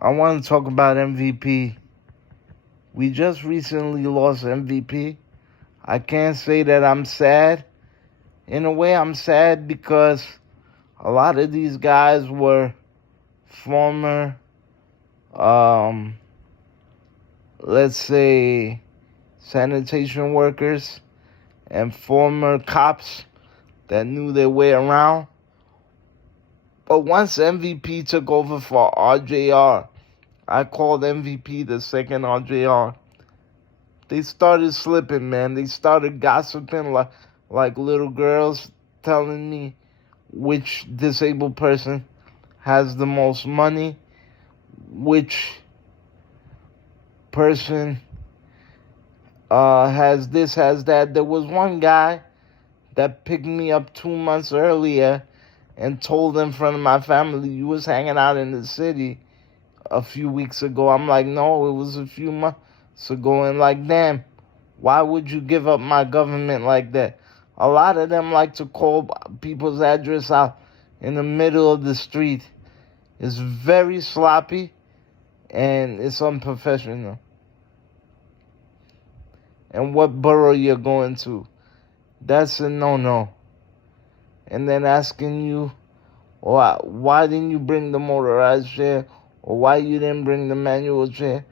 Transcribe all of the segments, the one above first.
I want to talk about MVP. We just recently lost MVP. I can't say that I'm sad. In a way, I'm sad because a lot of these guys were former, um, let's say, sanitation workers and former cops that knew their way around. But once MVP took over for RJR, I called MVP the second RJR. They started slipping, man. They started gossiping like little girls, telling me which disabled person has the most money, which person has this, has that. There was one guy that picked me up 2 months earlier and told in front of my family, "You was hanging out in the city a few weeks ago." I'm like, "No, it was a few months ago." And like, damn, why would you give up my government like that? A lot of them like to call people's address out in the middle of the street. It's very sloppy and it's unprofessional. And what borough you're going to, that's a no-no. And then asking you, why didn't you bring the motorized chair? Or why you didn't bring the manual chair?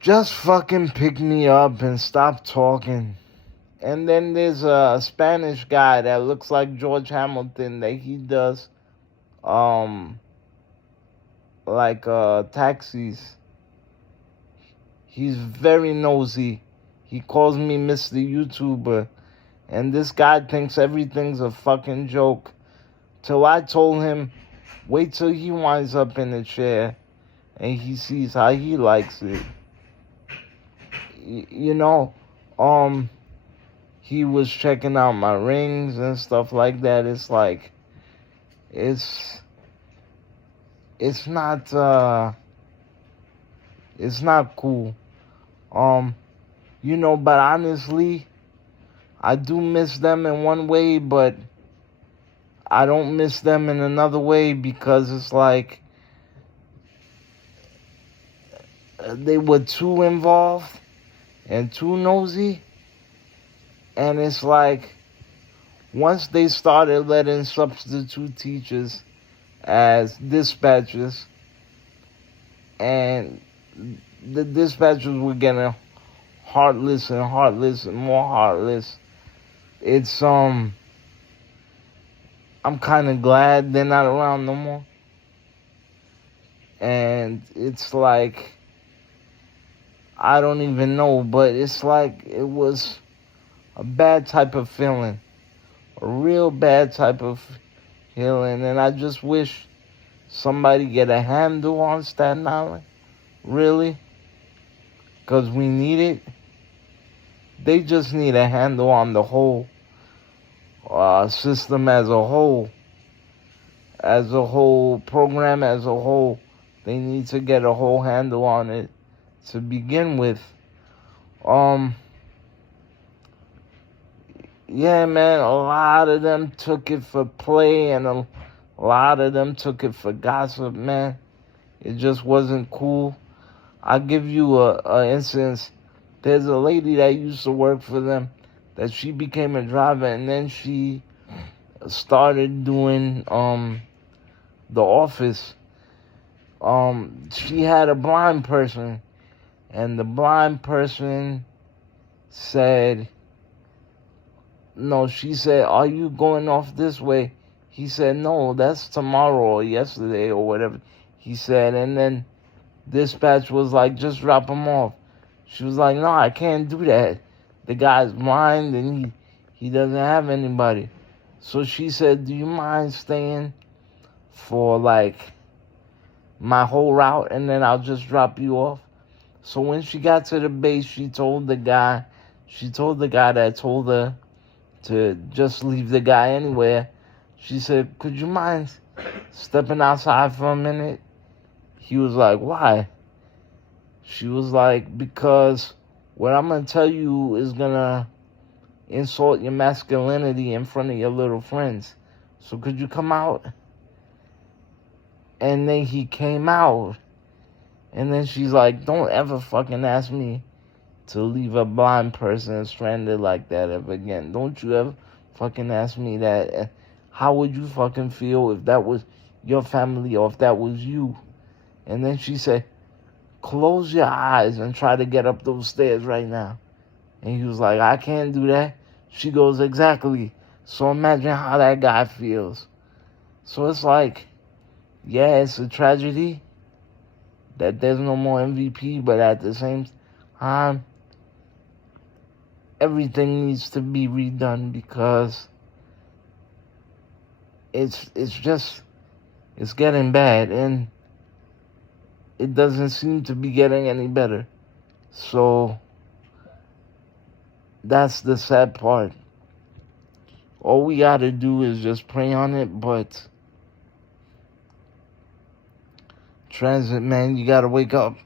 Just fucking pick me up and stop talking. And then there's a Spanish guy that looks like George Hamilton that he does taxis. He's very nosy. He calls me Mr. YouTuber. And this guy thinks everything's a fucking joke. Till I told him, wait till he winds up in the chair and he sees how he likes it. He was checking out my rings and stuff like that. It's like, it's not cool. But honestly, I do miss them in one way, but I don't miss them in another way because it's like they were too involved and too nosy. And it's like once they started letting substitute teachers as dispatchers, and the dispatchers were getting heartless and more heartless. It's I'm kind of glad they're not around no more. And it's like, I don't even know, but it's like it was a bad type of feeling, a real bad type of feeling. And I just wish somebody get a handle on Staten Island, really, because we need it. They just need a handle on the whole system as a whole, program as a whole. They need to get a whole handle on it to begin with. Yeah, man, a lot of them took it for play and a lot of them took it for gossip, man. It just wasn't cool. I'll give you a instance. There's a lady that used to work for them that she became a driver and then she started doing The Office. She had a blind person and the blind person said, no, she said, "Are you going off this way?" He said, "No, that's tomorrow or yesterday or whatever." He said, and then dispatch was like, "Just drop him off." She was like, "No, I can't do that. The guy's blind and he doesn't have anybody." So she said, "Do you mind staying for like my whole route and then I'll just drop you off?" So when she got to the base, she told the guy that told her to just leave the guy anywhere. She said, "Could you mind stepping outside for a minute?" He was like, "Why?" She was like, "Because what I'm going to tell you is going to insult your masculinity in front of your little friends. So could you come out?" And then he came out. And then she's like, don't ever fucking ask me to leave a blind person stranded like that ever again. Don't you ever fucking ask me that. And how would you fucking feel if that was your family or if that was you? And then she said, close your eyes and try to get up those stairs right now. And he was like, I can't do that. She goes, exactly. So imagine how that guy feels. So it's like, yeah, it's a tragedy that there's no more MVP, but at the same time, everything needs to be redone because it's getting bad, and it doesn't seem to be getting any better. So that's the sad part. All we gotta do is just pray on it, but transit, man, you gotta wake up.